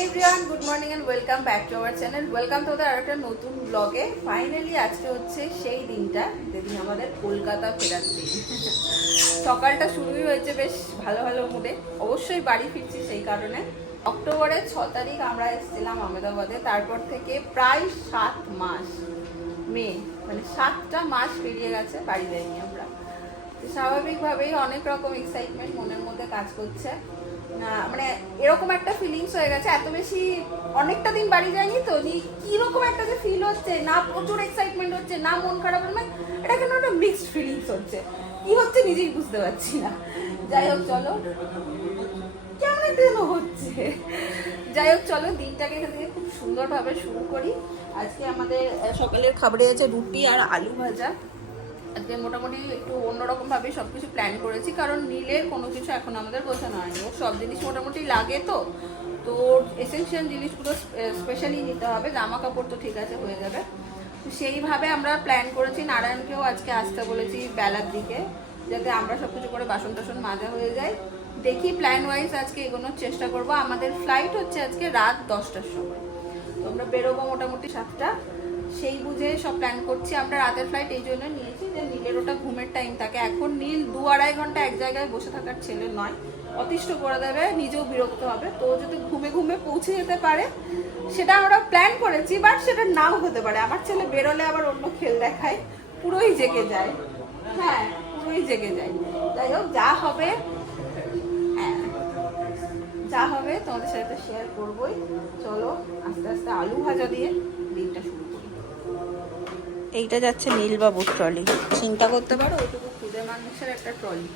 Everyone good morning and welcome back to our channel. Welcome তোমাদের আরেকটা নতুন ব্লগে। ফাইনালি আজকে হচ্ছে সেই দিনটা যেদিন আমাদের কলকাতা ফেরার দিন। সকালটা শুরুই হয়েছে বেশ ভালো ভালো মুডে। অবশ্যই বাড়ি ফিরছি সেই কারণে। অক্টোবরের 6 তারিখ আমরা এসেছিলাম আহমেদাবাদে। তারপর থেকে প্রায় 7 মাস, মে মানে 7টা মাস পেরিয়ে গেছে বাড়ি যাইনি আমরা। স্বাভাবিকভাবেই অনেক রকম এক্সাইটমেন্ট মনের মধ্যে কাজ করছে। মানে এরকম একটা ফিলিংস হয়ে গেছে, এত বেশি অনেকটা দিন বাড়ি যায়নি তো কিরকম একটা যে ফিল হচ্ছে, না প্রচুর এক্সাইটমেন্ট হচ্ছে না মন খারাপ, মানে এটা কেন একটা মিক্সড ফিলিংস হচ্ছে, কি হচ্ছে নিজেই বুঝতে পারছি না। যাই হোক চলো, কেমন একটা হচ্ছে। যাই হোক চলো, দিনটাকে এখান থেকে খুব সুন্দরভাবে শুরু করি। আজকে আমাদের সকালের খাবারে আছে রুটি আর আলু ভাজা। আজকে মোটামুটি একটু অন্যরকম ভাবে সবকিছু প্ল্যান করেছি, কারণ নীলের কোনো কিছু এখন আমাদের গোছানো হয়নি। ও সব জিনিস মোটামুটি লাগে, তো এসেনশিয়াল জিনিসগুলো স্পেশালি নিতে হবে। জামা কাপড় তো ঠিক আছে হয়ে যাবে, তো সেইভাবে আমরা প্ল্যান করেছি। নারায়ণকেও আজকে আসতে বলেছি বেলার দিকে, যাতে আমরা সব কিছু করে বাসন টাসন মাজা হয়ে যায়। দেখি প্ল্যান ওয়াইজ আজকে এগোনোর চেষ্টা করব। আমাদের ফ্লাইট হচ্ছে আজকে রাত 10টার সময়, তো আমরা বেরোবো মোটামুটি 7টা। সেই বুঝে সব প্ল্যান করছি। আমরা রাতের ফ্লাইট এই জন্য নিয়েছি যে নীলের ওটা ঘুমের টাইম থাকে। এখন নীল 2-2.5 ঘন্টা এক জায়গায় বসে থাকার ছেলে নয়, অতিষ্ঠ করে দেবে, নিজেও বিরক্ত হবে। তো যদি ঘুমে ঘুমে পৌঁছে যেতে পারে সেটা আমরা প্ল্যান করেছি, বাট সেটা নাও হতে পারে। আমার ছেলে বেরোলে আবার অন্য খেল দেখায়, পুরোই জেগে যায়। হ্যাঁ, পুরোই জেগে যায়। যাই হোক, যা হবে যা হবে তোমাদের সাথে তো শেয়ার করবোই। চলো আস্তে আস্তে আলু ভাজা দিয়ে দিনটা শুরু করি। এইটা যাচ্ছে নীলবাবুর ট্রলি। চিন্তা করতে পারো, ওইটুকু খুদে মানুষের একটা ট্রলি।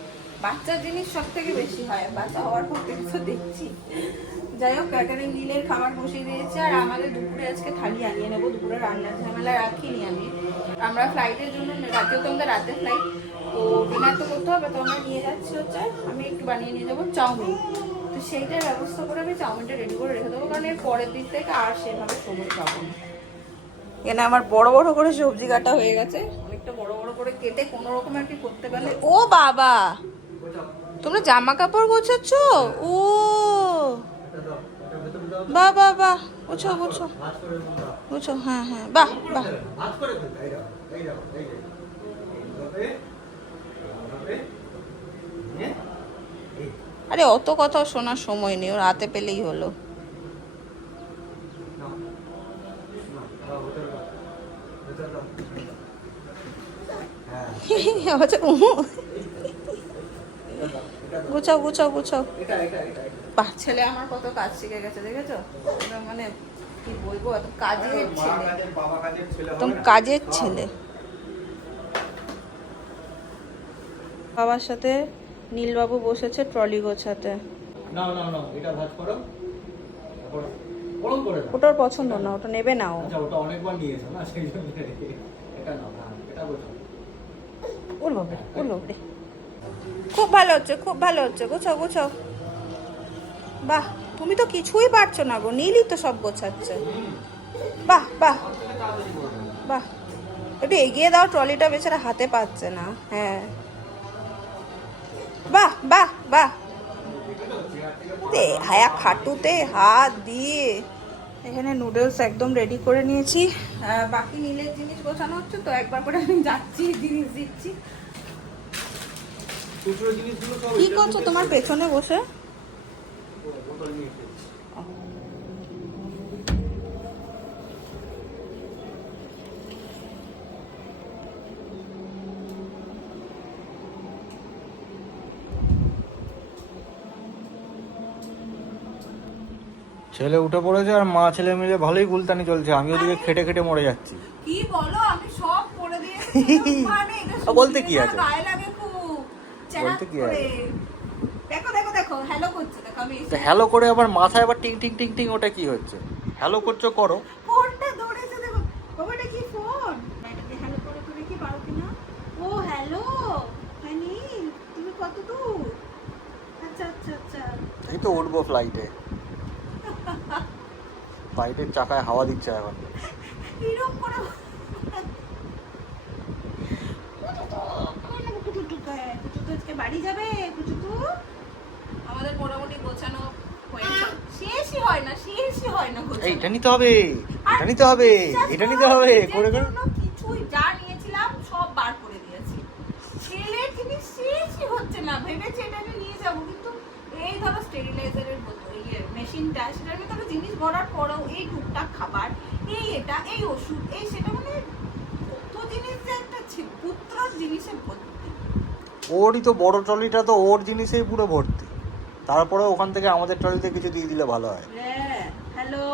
বাচ্চার জিনিস সব থেকে বেশি হয়, বাচ্চা হওয়ার পর থেকে তো দেখছি। যাই হোক, এখানে নীলের খাবার বসিয়ে দিয়েছে, আর আমাদের দুপুরে আজকে থালি আনিয়ে নেবো। দুপুরে রান্নার ঝামেলা রাখিনি আমি। আমরা ফ্লাইটের জন্য, রাতেও তো আমাদের রাতে ফ্লাইট, তো ডিনার তো করতে হবে। তো আমরা নিয়ে যাচ্ছি হচ্ছে, আমি একটু বানিয়ে নিয়ে যাবো চাউমিন। তো সেইটার ব্যবস্থা করে আমি চাউমিনটা রেডি করে রেখে দেবো, কারণ এর পরের দিক থেকে আর সেভাবে সময় পাবো না। এখানে আমার বড় বড় করে সবজি কাটা হয়ে গেছে, অনেকটা বড় বড় করে কেটে কোনো রকম আর কি করতে পারলে। ও বাবা, তোমরা জামা কাপড় গোছাচ্ছ? ও বাহ বাহ বাহ, বুঝছো বুঝছো বুঝছো, হ্যাঁ হ্যাঁ, বাহ বাহ। আরে অত কথা শোনার সময় নেই, ওর হাতে পেলেই হলো। গুছাও গুছাও গুছাও। বাহ, ছেলে আমার কত কাজ শিখে গেছে, দেখেছো? মানে কি বলবো, এত কাজের ছেলে, একদম কাজের ছেলে। বাবার সাথে নীলবাবু বসেছে ট্রলি গোছাতে। ওটার পছন্দ না, ওটা নেবে না ও। ওটা অনেকবার নিয়েছো না, সেই জন্য এটা নাও, এটা গোছাও। ওর বাবা, ওর বাবা, খুব ভালো হচ্ছে, খুব ভালো হচ্ছে। গোছাও গোছাও। বাহ, তুমি তো কিছুই পারছো না গো, নীলই তো সব গোছাচ্ছে। বাহ বাহ বাহ, একটু এগিয়ে দাও ট্রলিটা, বেচারা হাতে পাচ্ছে না। হ্যাঁ, বাহ বাহ বাহ। হায়া খাটুতে হাত দিয়ে এখানে নুডলস একদম রেডি করে নিয়েছি। বাকি নীলের জিনিস গোছানো হচ্ছে, তো একবার করে আমি যাচ্ছি, জিনিস দিচ্ছি। কি করছো তোমার পেছনে বসে? ছেলে উঠে পড়েছে আর মা ছেলে মিলে ভালোই গুলতানি চলছে, আমি ওদিকে খেটে খেটে মরে যাচ্ছি। কি বলো, আমি সব করে দিয়েছি। বলতে কি আছে, গায়ে লাগে খুব, বলতে কি আছে। দেখো দেখো দেখো, হ্যালো করছে, দেখো আমি হ্যালো করে আবার মাথায় আবার টিং টিং টিং টিং, ওটা কি হচ্ছে? হ্যালো করছো করো। ফোনটা ধরেছে, দেখো বাবা, এটা কি ফোন? এটাকে হ্যালো করে তুমি কি পারো কিনা? ও হ্যালো, হানি তুমি কত দূর? আচ্ছা আচ্ছা আচ্ছা, এই তো উঠবো ফ্লাইটে, ফ্লাইটের চাকায় হাওয়া দিচ্ছে এখন। এরকম করে বাড়ি যাবে। আমাদের মোটামুটি গোছানো শেষই হয় না এই, এটা নিতে হবে, এটা নিতে হবে, এটা নিতে হবে করে করে। কিছুই যা নিয়েছিলাম সব বার করে দিয়েছি। ছেলের জিনিস শেষই হচ্ছে না, ভেবেছি এটা আমি নিয়ে যাবো, কিন্তু এই ধরো স্টেরিলাইজারের মেশিনটা, সেটার ভিতরে জিনিস ভরার পরেও এই টুকটাক খাবার, এটা এই ওষুধ, সেটা মানে কত জিনিস যে একটা পুত্রর জিনিসে ভর্তি। ওরই তো বড় ট্রলিটা তো ওর জিনিসেই পুরো ভর্তি, তারপরে ওখান থেকে আমাদের ট্রলিতে কিছু দিয়ে দিলে ভালো হয়। হ্যাঁ, হ্যালো,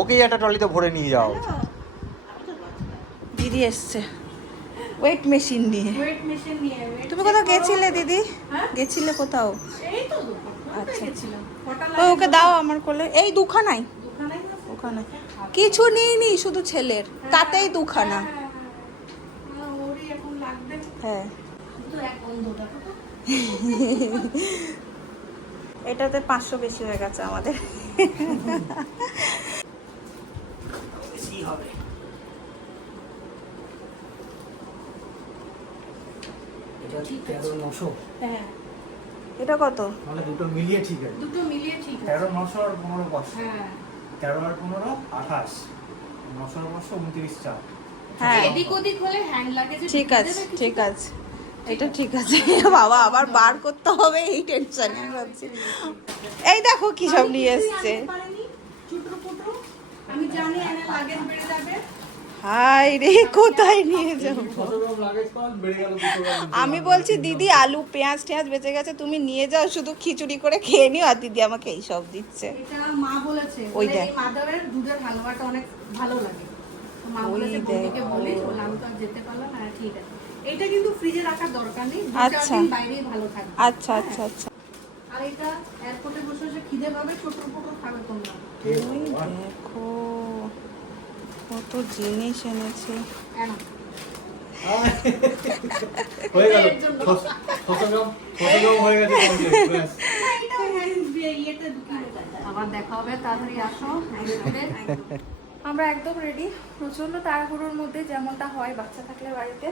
ওকেই একটা ট্রলিতে ভরে নিয়ে যাও। দিদি এসছে ওয়েট মেশিন নিয়ে। তুমি কোথাও গেছিলে দিদি? গেছিলে কোথাও? আচ্ছা আচ্ছা, ওকে দাও আমার কোলে। এই দুখানাই, ওখানে কিছু নিইনি, শুধু ছেলের, তাতেই দুখানা। হ্যাঁ, এটাতে 500 বেশি হয়ে গেছে আমাদের। বেশি হবে। এটা 13,900। হ্যাঁ, এটা কত? মানে দুটো মিলিয়ে ঠিক আছে। 13,900 আর 15,500। হ্যাঁ 13 আর 15 28, 900 আর 500 29,400। হ্যাঁ, এদিক ওদিক হলে হ্যান্ড লাগেজ ঠিক আছে ঠিক আছে, এটা ঠিক আছে। বাবা আবার বার করতে হবে, এই টেনশনে আমি ভাবছি। এই দেখো কি সব নিয়ে এসছে। আমি জানি এনে লাগেজ বেড়ে যাবে। হাই রে, কোথায় নিয়ে যাবো? আমি বলছি দিদি আলু পেঁয়াজ টেঁয়াজ বেঁচে গেছে, তুমি নিয়ে যাও, শুধু খিচুড়ি করে খেয়ে নিও। আর দিদি আমাকে এই সব দিচ্ছে। এটা মা বলেছে, ওই বলে দেখ। এই মাদারের দুধের হালুয়াটা অনেক ভালো লাগে। তো মা ওই বলেছে দেখ। বৌদিকে বলি, বলে আমি তো আর যেতে পারলাম না। ঠিক আছে, এটা কিন্তু ফ্রিজে রাখার দরকার নেই, আচ্ছা। 2-4 দিন বাইরেই ভালো থাকবে। আচ্ছা আচ্ছা আচ্ছা, আর এটা এয়ারপোর্টে বসে বসে খিদে পাবে, ছোট ছোট খাবে তোমরা। ওই দেখো কত জিনিস এনেছে। কেন? হয়ে গেল, এর জন্য। 600 গ্রাম হয়ে গেছে কমপ্লিট। ব্যাস। না, এটা ইয়েতে ঢুকিয়ে দেয়। আবার দেখা হবে, তাড়াতাড়ি আসো। আমরা একদম রেডি, প্রচন্ড তাড়াহুড়োর মধ্যে, যেমনটা হয় বাচ্চা থাকলে বাড়িতে।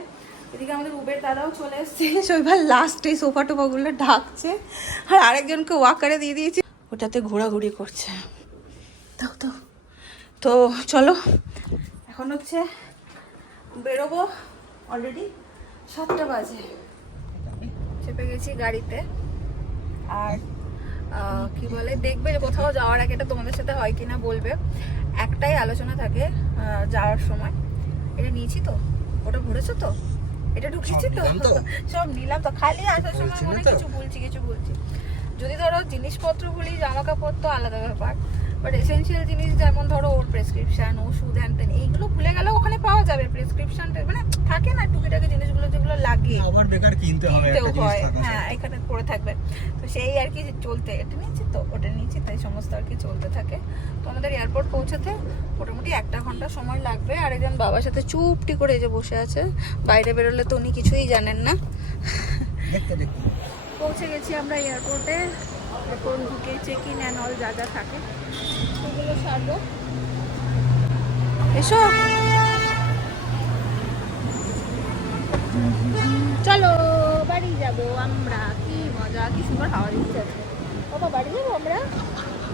এদিকে আমাদের উবের দাদাও চলে এসছে, শৈবাল লাস্টে সোফা টোফাগুলো ঢাকছে, আর আরেকজনকে ওয়াকারে দিয়ে দিয়েছি, ওটাতে ঘোরাঘুরি করছে। দাও তো, তো চলো এখন হচ্ছে বেরোবো। অলরেডি 7টা বাজে, চেপে গেছি গাড়িতে। আর কি বলে, দেখবে যে কোথাও যাওয়ার আগে, এটা তোমাদের সাথে হয় কিনা বলবে, একটাই আলোচনা থাকে যাওয়ার সময়, এটা নিয়েছি তো, ওটা ভরেছো তো, এটা ঢুকিয়েছি তো, সব নিলাম তো, খালি আসার সময় মনে কিছু বলছি। যদি ধরো জিনিসপত্রগুলি, জামা কাপড় তো আলাদা ব্যাপার, বাট এসেনশিয়াল জিনিস যেমন ধরো ওর প্রেসক্রিপশন, ওষুধ, হ্যান ত্যান, এইগুলো ভুলে গেলেও ওখানে পাওয়া যাবে। প্রেসক্রিপশন মানে থাকে না টুকিটাকি জিনিসগুলো যেগুলো লাগে, আবার বেকার কিনতে হবে একটা জিনিস হয়, থাকে। হ্যাঁ এখানে পড়ে থাকবে। তো সেই আর কি চলতে, এটা নিয়েছি তো ওটা নিয়েছি, তাই সমস্ত আর কি চলতে থাকে। তো আমাদের এয়ারপোর্ট পৌঁছাতে মোটামুটি 1 ঘন্টা সময় লাগবে। আর একজন বাবার সাথে চুপটি করে এই যে বসে আছে, বাইরে বেরোলে তো উনি কিছুই জানেন না। পৌঁছে গেছি আমরা এয়ারপোর্টে, এখন ঢুকে চেক ইন অ্যান্ড অল যা যা থাকে সেগুলো সারবো। এসো চলো বাড়ি যাব আমরা, কি মজা, কি সুন্দর হাওয়া দিচ্ছে আছে। বাবা বাড়ি যাবো আমরা,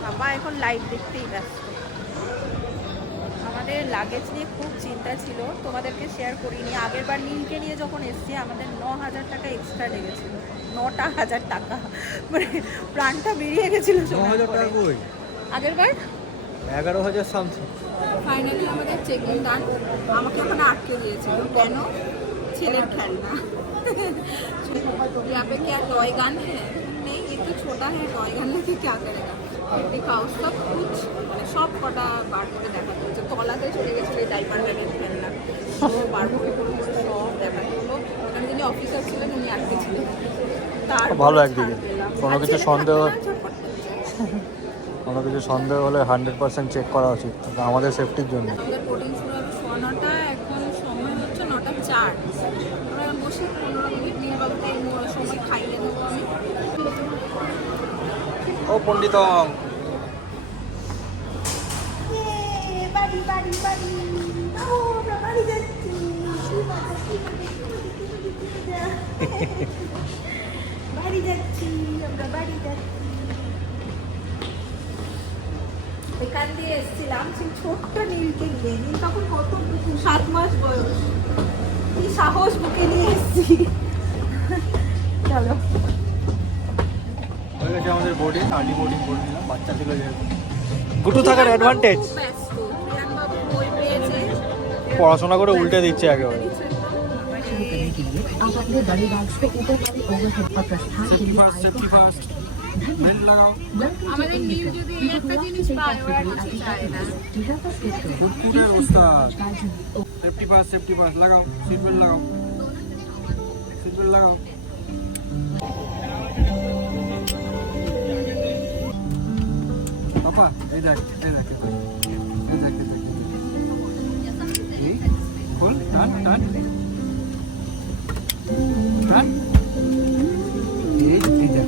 বাবা এখন লাইট দেখতেই ব্যস্ত। আমাদের লাগেজ নিয়ে খুব চিন্তা ছিল, তোমাদেরকে শেয়ার করিনি। আগের বার নীলকে নিয়ে যখন এসছি আমাদের 9,000 টাকা এক্সট্রা লেগেছিল, 9,000 টাকা, মানে প্রাণটা বেরিয়ে গেছিল। 9,000 টাকা কই? আগের বার 11,000 সামথিং। ফাইনালি আমাদের চেক ইন ডান। আমাকে ওখানে আটকে দিয়েছিল, কেন? ছেলের খেলনা। यहाँ पे क्या टॉय गन है? नहीं, ये तो छोटा है, टॉय गन लेके क्या करेगा? दिखाओ सब कुछ, মানে সব কটা বার করে দেখাতে হচ্ছে। তলাতে চলে গেছিল ডাইপার ব্যাগের খেলনা, বার করে সব দেখাতে হলো। ওখানে যিনি অফিসার ছিলেন উনি আটকে ছিলেন। তার ভালো একদিকে, কোনো কিছু সন্দেহ হলে 100% চেক করা উচিত, আমাদের সেফটির জন্য। আমাদের বোর্ডিং শুরু হবে 9:15, এখন সময় হচ্ছে 9:04। আমরা বসে 15 মিনিট নিয়ে বাবুকে সময় খাইয়ে দেবো আমি। ও পণ্ডিতম, বাড়ি বাড়ি বাড়ি, আমরা বাড়ি যাচ্ছি। বাড়ি যাচ্ছি, আমরা বাড়ি যাচ্ছি। এখান দিয়ে এসেছিলাম সেই ছোট্ট নীলকে নিয়ে। নীল তখন কত 7 মাস বয়স, কি সাহস বুকে নিয়ে এসেছি। চলো হয়ে গেছে আমাদের বোর্ডিং, আর্লি বোর্ডিং করে নিলাম, বাচ্চা ছিল যেহেতু। গুটু থাকার অ্যাডভান্টেজ, খুব ব্যস্ত। প্রিয়াঙ্কবাবু বই পেয়েছে, পড়াশোনা করে উল্টে দিচ্ছে একেবারে। आप अपने बड़े बैग्स को ऊपर वाली ओवरहेड पर प्रस्थान के लिए सेफ्टी फास्ट बेल्ट लगाओ। আমাদের নীল যদি এই একটা জিনিস পায় ও আর কিছু চায় না। कुटकुटे उस्ताद, सेफ्टी फास्ट लगाओ, सीट बेल्ट लगाओ। पापा ये देख खोल, टर्न ये देख जा।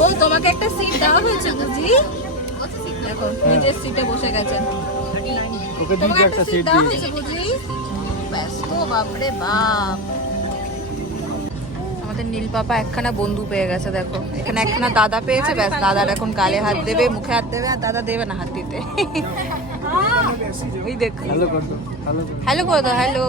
ও তোমাকে একটা সিট দেওয়া হয়েছে বুঝি? দেখো নিজের সিটে বসে গেছেন। ওকে তোমাকে দিয়েছে একটা একটা সিট সিট দেওয়া দিয়েছে। হয়েছে বুঝি? ব্যস্ত বাপরে বাপ। আমাদের নীল পাপা একখানা বন্ধু পেয়ে গেছে, দেখো এখানে একখানা দাদা পেয়েছে, ব্যাস দাদার এখন গালে হাত দেবে, মুখে হাত দেবে, আর দাদা দেবে না হাত দিতে। ওই দেখো, हेलो कर दो, হ্যালো করে দাও, হ্যালো।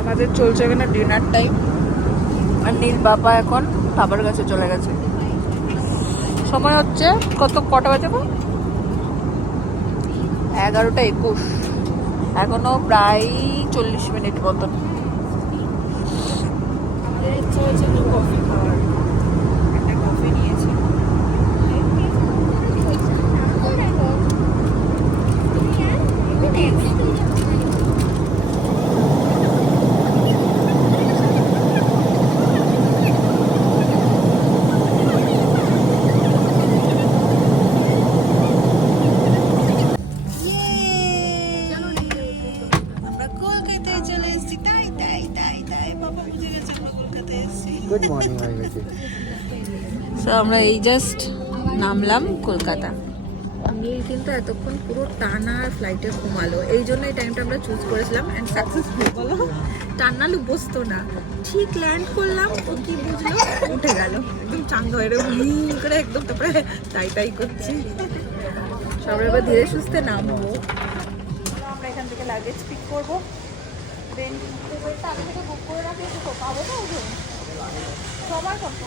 আমাদের চলছে এখানে ডিনার টাইম, আর নীল বাবা এখন বাবার কাছে চলে গেছে। সময় হচ্ছে কটা বাজে গো? 11:21, এখনো প্রায় 40 মিনিট মতন। আমাদের ইচ্ছা হয়েছে একটু কফি খাওয়ার, একটা কফি নিয়েছি। गुड मॉर्निंग भाई बेटे। সো আমরা এই জাস্ট নামলাম কলকাতা। নীল কিন্তু এতক্ষণ পুরো টানা ফ্লাইটে ঘুমালো, এই জন্য এই টাইমটা আমরা চুজ করেছিলাম অ্যান্ড সাকসেসফুল। বলো, টান্নালু বসতো না, ঠিক ল্যান্ড করলাম ও কি বুঝলো, উঠে গেল একদম চাঙ্গা হয়ে করে একদম, তারপরে টাই করছি। সবাই এবার ধীরে সুস্থে নামবো। আমরা এখান থেকে লাগেজ পিক করবো, দেন আগে থেকে বুক করে রাখলে তো পাবো তো ওজন। সময় কত?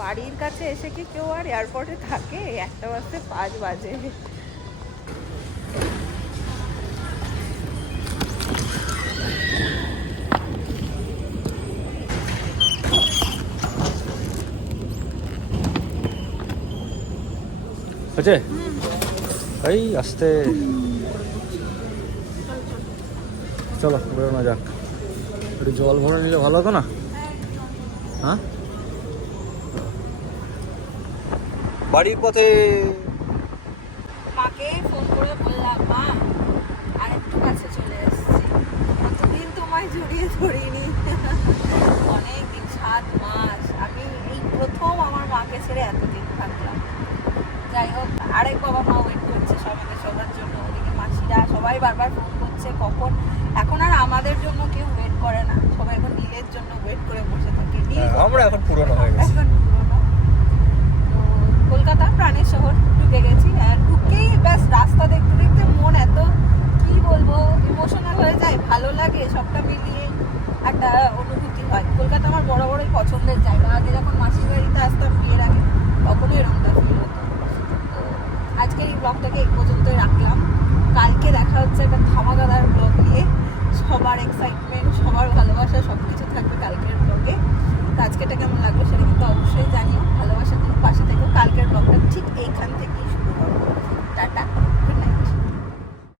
বাড়ির কাছে এসে কি কেউ আর এয়ারপোর্টে থাকে? 1:05 বাজে। আছে ভাই আসতে, চলো বেরোনো যাক। একটু জল ভরে নিলে ভালো হতো না? হ্যাঁ, বাড়ির পথে। মাকে ফোন করে বললাম, মা আর একটু কাছে চলে এসেছি, কতদিন তোমায় জড়িয়ে ধরিনি, অনেক দিন, 7 মাস। আমি এই প্রথম আমার মাকে ছেড়ে এতদিন থাকলাম। যাই হোক, আরেক বাবা মা ওয়েট করছে আমাদের সবার জন্য, ওদিকে মাসিরা সবাই বারবার ফোন করছে কখন। এখন আর আমাদের জন্য কেউ ওয়েট করে না, সবাই এখন নীলের জন্য ওয়েট করে বসে থাকে। আমরা এখন পুরনো হয়ে গেছি। এখন পুরনো। তো কলকাতা প্রাণের শহর ঢুকে গেছি, আর ঢুকেই ব্যাস রাস্তা দেখতে দেখতে মন এত কি বলবো ইমোশনাল হয়ে যায়, ভালো লাগে, সবটা মিলিয়ে একটা অনুভূতি হয়। কলকাতা আমার বড়ই পছন্দের জায়গা। আগে যখন মাসির বাড়িতে আসতাম বিয়ের আগে, তখনই এরকমটা ফিল হতো। তো আজকে এই ব্লগটাকে এই পর্যন্তই রাখলাম। কালকে দেখা হচ্ছে একটা ধামাকাদার ব্লগ নিয়ে। সবার এক্সাইটমেন্ট, সবার ভালোবাসা সব কিছু থাকবে কালকের ব্লগে। তো আজকেটাকে